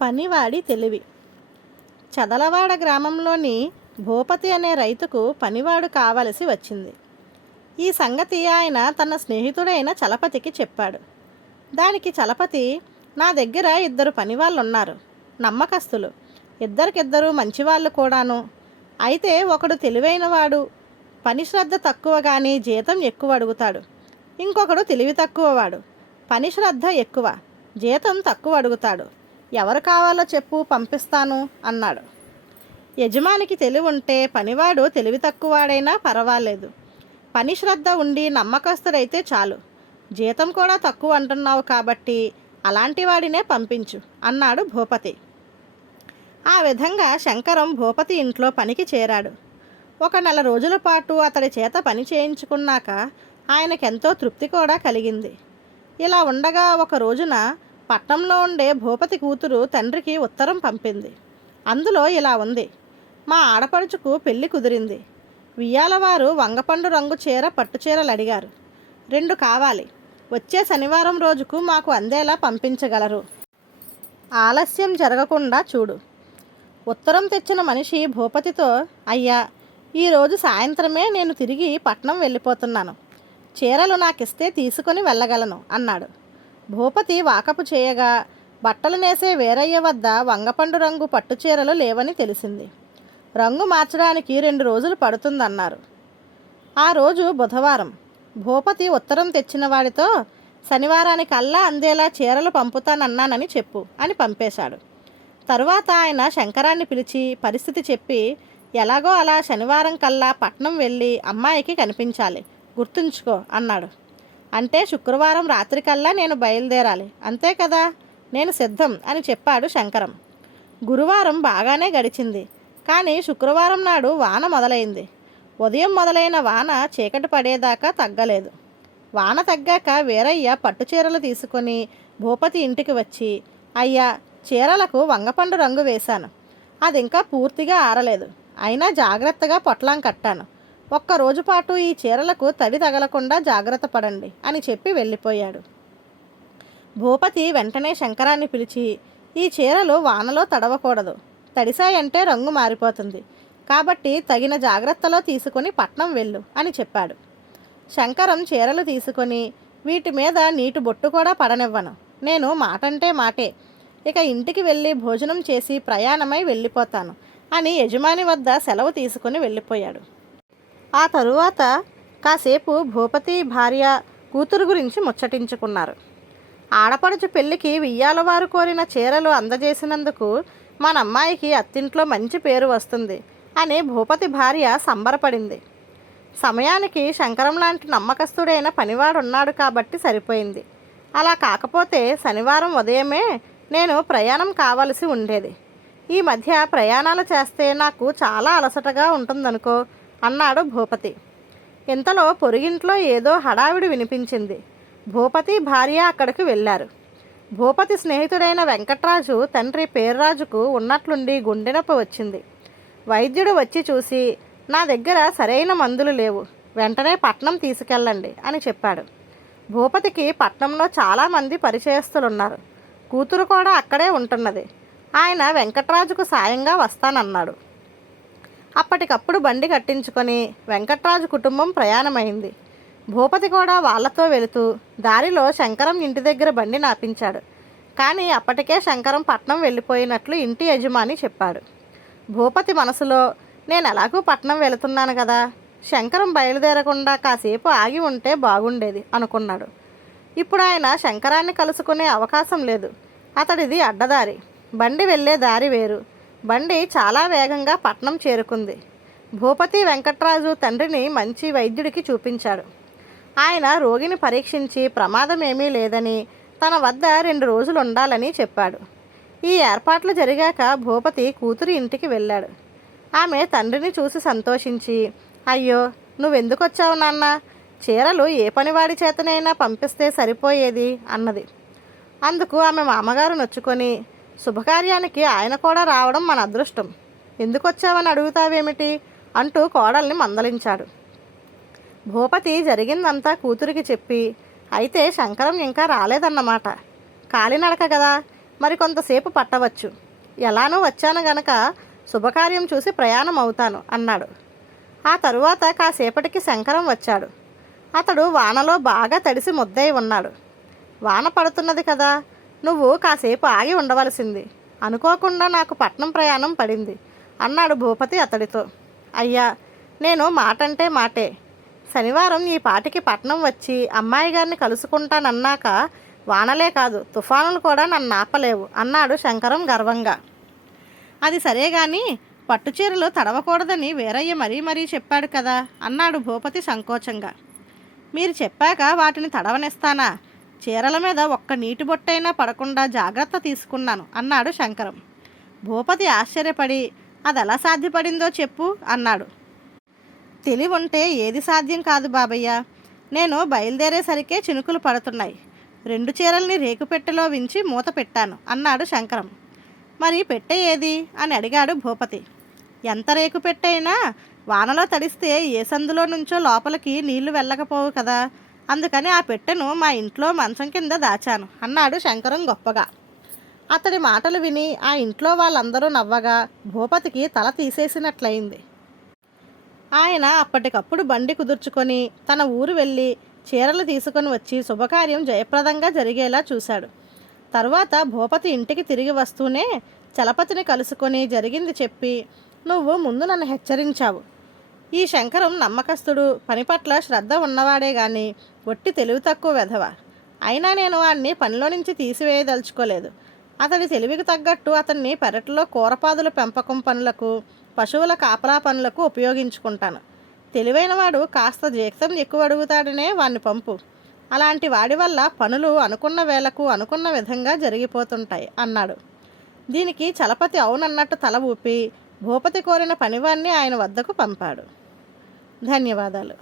పనివాడి తెలివి. చదలవాడ గ్రామంలోని భూపతి అనే రైతుకు పనివాడు కావలసి వచ్చింది. ఈ సంగతి ఆయన తన స్నేహితుడైన చలపతికి చెప్పాడు. దానికి చలపతి నా దగ్గర ఇద్దరు పనివాళ్ళు ఉన్నారు నమ్మకస్తులు. ఇద్దరికిద్దరు మంచివాళ్ళు కూడాను. అయితే ఒకడు తెలివైనవాడు. పని శ్రద్ధ తక్కువ కానీ జీతం ఎక్కువ అడుగుతాడు. ఇంకొకడు తెలివి తక్కువవాడు. పని శ్రద్ధ ఎక్కువ. జీతం తక్కువ అడుగుతాడు. ఎవరు కావాలో చెప్పు పంపిస్తాను అన్నాడు. యజమానికి తెలివి ఉంటే పనివాడు తెలివి తక్కువవాడైనా పర్వాలేదు. పని శ్రద్ధ ఉండి నమ్మకస్తుడైతే చాలు. జీతం కూడా తక్కువ అంటున్నావు కాబట్టి అలాంటి వాడినే పంపించు అన్నాడు భూపతి. ఆ విధంగా శంకరం భూపతి ఇంట్లో పనికి చేరాడు. ఒక నెల రోజుల పాటు అతడి చేత పని చేయించుకున్నాక ఆయనకెంతో తృప్తి కూడా కలిగింది. ఇలా ఉండగా ఒక రోజున పట్నంలో ఉండే భూపతి కూతురు తండ్రికి ఉత్తరం పంపింది. అందులో ఇలా ఉంది. మా ఆడపడుచుకు పెళ్ళి కుదిరింది. వియ్యాలవారు వంగపండు రంగు చీర పట్టు చీరలు అడిగారు. రెండు కావాలి. వచ్చే శనివారం రోజుకు మాకు అందేలా పంపించగలరు. ఆలస్యం జరగకుండా చూడు. ఉత్తరం తెచ్చిన మనిషి భూపతితో అయ్యా ఈరోజు సాయంత్రమే నేను తిరిగి పట్నం వెళ్ళిపోతున్నాను. చీరలు నాకిస్తే తీసుకొని వెళ్ళగలను అన్నాడు. భూపతి వాకపు చేయగా బట్టలు నేసే వేరయ్య వద్ద వంగపండు రంగు పట్టు చీరలు లేవని తెలిసింది. రంగు మార్చడానికి రెండు రోజులు పడుతుందన్నారు. ఆ రోజు బుధవారం భూపతి ఉత్తరం తెచ్చిన వాడితో శనివారానికల్లా అందేలా చీరలు పంపుతానన్నానని చెప్పు అని పంపేశాడు. తరువాత ఆయన శంకరాన్ని పిలిచి పరిస్థితి చెప్పి ఎలాగో అలా శనివారం కల్లా పట్నం వెళ్ళి అమ్మాయికి కనిపించాలి గుర్తుంచుకో అన్నాడు. అంటే శుక్రవారం రాత్రికల్లా నేను బయలుదేరాలి. అంతే కదా? నేను సిద్ధం అని చెప్పాడు శంకరం. గురువారం బాగానే గడిచింది. కానీ శుక్రవారం నాడు వాన మొదలైంది. ఉదయం మొదలైన వాన చీకటి పడేదాకా తగ్గలేదు. వాన తగ్గాక వీరయ్య పట్టు చీరలు తీసుకొని భూపతి ఇంటికి వచ్చి అయ్యా చీరలకు వంగపండు రంగు వేశాను. అది ఇంకా పూర్తిగా ఆరలేదు. అయినా జాగ్రత్తగా పొట్లం కట్టాను. ఒక్క రోజు పాటు ఈ చీరలకు తడి తగలకుండా జాగ్రత్త పడండి అని చెప్పి వెళ్ళిపోయాడు. భూపతి వెంటనే శంకరాన్ని పిలిచి ఈ చీరలు వానలో తడవకూడదు. తడిసాయంటే రంగు మారిపోతుంది. కాబట్టి తగిన జాగ్రత్తలో తీసుకొని పట్నం వెళ్ళు అని చెప్పాడు. శంకరం చీరలు తీసుకొని వీటి మీద నీటి బొట్టు కూడా పడనివ్వను. నేను మాటంటే మాటే. ఇక ఇంటికి వెళ్ళి భోజనం చేసి ప్రయాణమై వెళ్ళిపోతాను అని యజమాని వద్ద సెలవు తీసుకుని వెళ్ళిపోయాడు. ఆ తరువాత కాసేపు భూపతి భార్య కూతురు గురించి ముచ్చటించుకున్నారు. ఆడపడుచు పెళ్ళికి వియ్యాలవారు కోరిన చీరలు అందజేసినందుకు మన అమ్మాయికి అత్తింట్లో మంచి పేరు వస్తుంది అని భూపతి భార్య సంబరపడింది. సమయానికి శంకరం లాంటి నమ్మకస్తుడైన పనివాడు ఉన్నాడు కాబట్టి సరిపోయింది. అలా కాకపోతే శనివారం ఉదయమే నేను ప్రయాణం కావలసి ఉండేది. ఈ మధ్య ప్రయాణాలు చేస్తే నాకు చాలా అలసటగా ఉంటుందనుకో అన్నాడు భూపతి. ఇంతలో పొరుగింట్లో ఏదో హడావిడి వినిపించింది. భూపతి భార్య అక్కడికి వెళ్ళారు. భూపతి స్నేహితుడైన వెంకట్రాజు తండ్రి పేర్రాజుకు ఉన్నట్లుండి గుండె నొప్పి వచ్చింది. వైద్యుడు వచ్చి చూసి నా దగ్గర సరైన మందులు లేవు. వెంటనే పట్నం తీసుకెళ్ళండి అని చెప్పాడు. భూపతికి పట్నంలో చాలామంది పరిచయస్తులున్నారు. కూతురు కూడా అక్కడే ఉంటున్నది. ఆయన వెంకట్రాజుకు సాయంగా వస్తానన్నాడు. అప్పటికప్పుడు బండి కట్టించుకొని వెంకట్రాజు కుటుంబం ప్రయాణమైంది. భూపతి కూడా వాళ్ళతో వెళుతూ దారిలో శంకరం ఇంటి దగ్గర బండి నాపించాడు. కానీ అప్పటికే శంకరం పట్నం వెళ్ళిపోయినట్లు ఇంటి యజమాని చెప్పాడు. భూపతి మనసులో నేను ఎలాగూ పట్నం వెళుతున్నాను కదా శంకరం బయలుదేరకుండా కాసేపు ఆగి ఉంటే బాగుండేది అనుకున్నాడు. ఇప్పుడు ఆయన శంకరాన్ని కలుసుకునే అవకాశం లేదు. అతడిది అడ్డదారి. బండి వెళ్ళే దారి వేరు. బండి చాలా వేగంగా పట్నం చేరుకుంది. భూపతి వెంకట్రాజు తండ్రిని మంచి వైద్యుడికి చూపించాడు. ఆయన రోగిని పరీక్షించి ప్రమాదం ఏమీ లేదని తన వద్ద రెండు రోజులు ఉండాలని చెప్పాడు. ఈ ఏర్పాట్లు జరిగాక భూపతి కూతురి ఇంటికి వెళ్ళాడు. ఆమె తండ్రిని చూసి సంతోషించి అయ్యో నువ్వెందుకు వచ్చావు నాన్న? చీరలు ఏ పనివాడి చేతనైనా పంపిస్తే సరిపోయేది అన్నది. అందుకు ఆమె మామగారు నొచ్చుకొని శుభకార్యానికి ఆయన కూడా రావడం మన అదృష్టం. ఎందుకు వచ్చావని అడుగుతావేమిటి? అంటూ కోడల్ని మందలించాడు. భూపతి జరిగిందంతా కూతురికి చెప్పి అయితే శంకరం ఇంకా రాలేదన్నమాట. కాలినడక కదా మరి కొంతసేపు పట్టవచ్చు. ఎలానో వచ్చాను గనక శుభకార్యం చూసి ప్రయాణం అవుతాను అన్నాడు. ఆ తరువాత కాసేపటికి శంకరం వచ్చాడు. అతడు వానలో బాగా తడిసి ముద్దై ఉన్నాడు. వాన పడుతున్నది కదా నువ్వు కాసేపు ఆగి ఉండవలసింది. అనుకోకుండా నాకు పట్నం ప్రయాణం పడింది. అన్నాడు భూపతి అతడితో. అయ్యా నేను మాటంటే మాటే. శనివారం ఈ పాటికి పట్నం వచ్చి అమ్మాయి గారిని కలుసుకుంటానన్నాక వానలే కాదు తుఫానులు కూడా నన్ను ఆపలేవు అన్నాడు శంకరం గర్వంగా. అది సరే కానీ పట్టుచీరలు తడవకూడదని వీరయ్య మరీ మరీ చెప్పాడు కదా అన్నాడు భూపతి సంకోచంగా. మీరు చెప్పాక వాటిని తడవనిస్తానా? చీరల మీద ఒక్క నీటి బొట్టైనా పడకుండా జాగ్రత్త తీసుకున్నాను అన్నాడు శంకరం. భూపతి ఆశ్చర్యపడి అది ఎలా సాధ్యపడిందో చెప్పు అన్నాడు. తెలివి ఉంటే ఏది సాధ్యం కాదు బాబయ్య. నేను బయలుదేరేసరికే చినుకులు పడుతున్నాయి. రెండు చీరల్ని రేకుపెట్టెలో వించి మూత పెట్టాను అన్నాడు శంకరం. మరి పెట్టె ఏది? అని అడిగాడు భూపతి. ఎంత రేకు పెట్టైనా వానలో తడిస్తే ఏ సందులో నుంచో లోపలికి నీళ్ళు వెళ్ళకపోవు కదా. అందుకని ఆ పెట్టెను మా ఇంట్లో మంచం కింద దాచాను. అన్నాడు శంకరం గొప్పగా. అతడి మాటలు విని ఆ ఇంట్లో వాళ్ళందరూ నవ్వగా భూపతికి తల తీసేసినట్లయింది. ఆయన అప్పటికప్పుడు బండి కుదుర్చుకొని తన ఊరు వెళ్ళి చీరలు తీసుకొని వచ్చి శుభకార్యం జయప్రదంగా జరిగేలా చూశాడు. తరువాత భూపతి ఇంటికి తిరిగి వస్తూనే చలపతిని కలుసుకొని జరిగింది చెప్పి నువ్వు ముందు నన్ను హెచ్చరించావు. ఈ శంకరం నమ్మకస్తుడు పని పట్ల శ్రద్ధ ఉన్నవాడే గాని ఒట్టి తెలివి తక్కువ వెధవ. అయినా నేను వాడిని పనిలో నుంచి తీసివేయదలుచుకోలేదు. అతడి తెలివికి తగ్గట్టు అతన్ని పెరట్లో కూరపాదుల పెంపకం పనులకు పశువుల కాపలా పనులకు ఉపయోగించుకుంటాను. తెలివైనవాడు కాస్త జీతం ఎక్కువ అడుగుతాడనే వాణ్ణి పంపు. అలాంటి వాడి వల్ల పనులు అనుకున్న వేళకు అనుకున్న విధంగా జరిగిపోతుంటాయి అన్నాడు. దీనికి చలపతి అవునన్నట్టు తల ఊపి భూపతి కోరిన పనివాణ్ణి ఆయన వద్దకు పంపాడు. ధన్యవాదాలు.